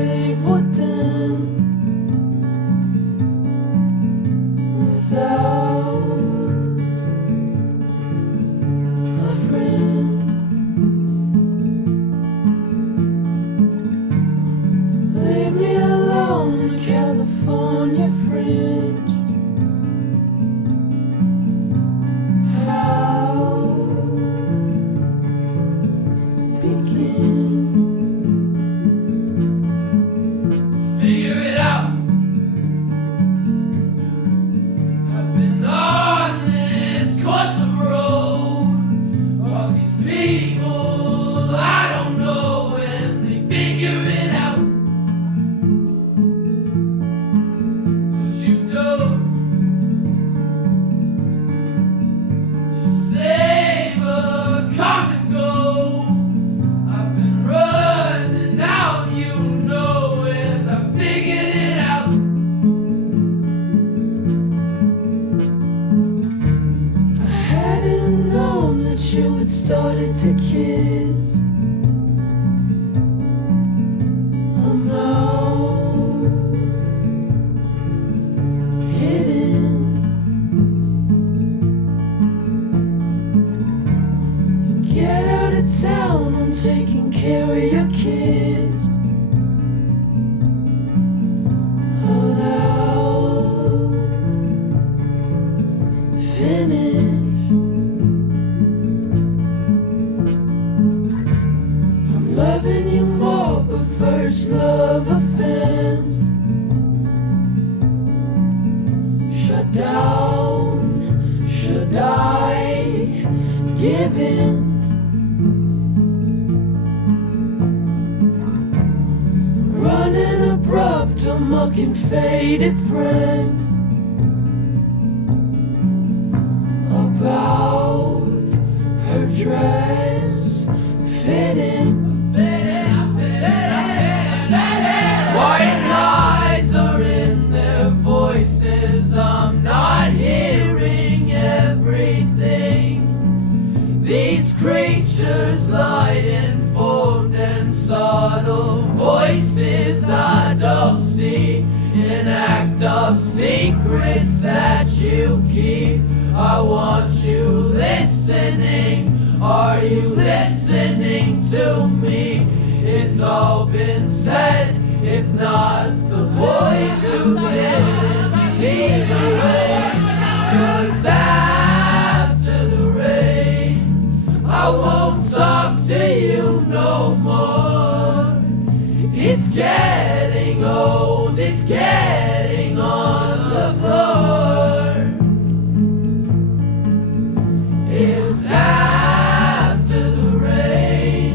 gave what then? Without a friend, leave me alone in California fringe. How begin? Figure it out. I've been on this course of road. All these people I don't know, and they figure it out. 'Cause you don't just say for come and go. I've been running out, you know, and I figured it out. I hadn't known that you had started to kiss a mouth hidden. Get out of town, I'm taking care of your kids. Aloud, finish. I'm loving you more, but first love offends. Shut down, should I give in? Running abrupt, mucking faded friends about her dress fitting. White lies are in their voices. I'm not hearing everything. These creatures light informed and subtle voices I don't see. An act of secrets that you keep. I want you listening. Are you listening to me? It's all been said. It's not the boys who didn't see the rain. 'Cause after the rain, I won't talk to you no more. It's getting old, it's getting on the floor. It's after the rain,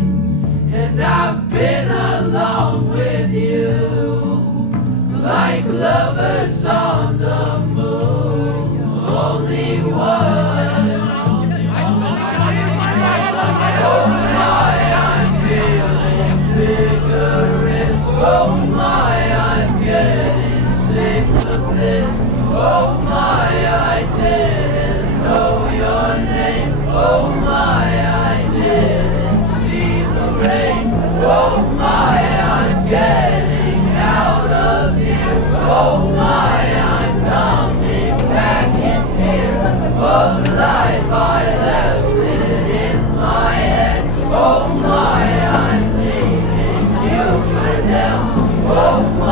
and I've been along with you, like lovers on the moon. Only one. Oh my, I'm feeling vigorous. Oh my, I'm getting sick of this. Oh my, I didn't know your name. Oh my, I didn't see the rain. Oh my, I'm getting out of here. Oh my, I'm coming back in fear of life. I left it in my head. Oh my, I'm leaving you for them. Oh my.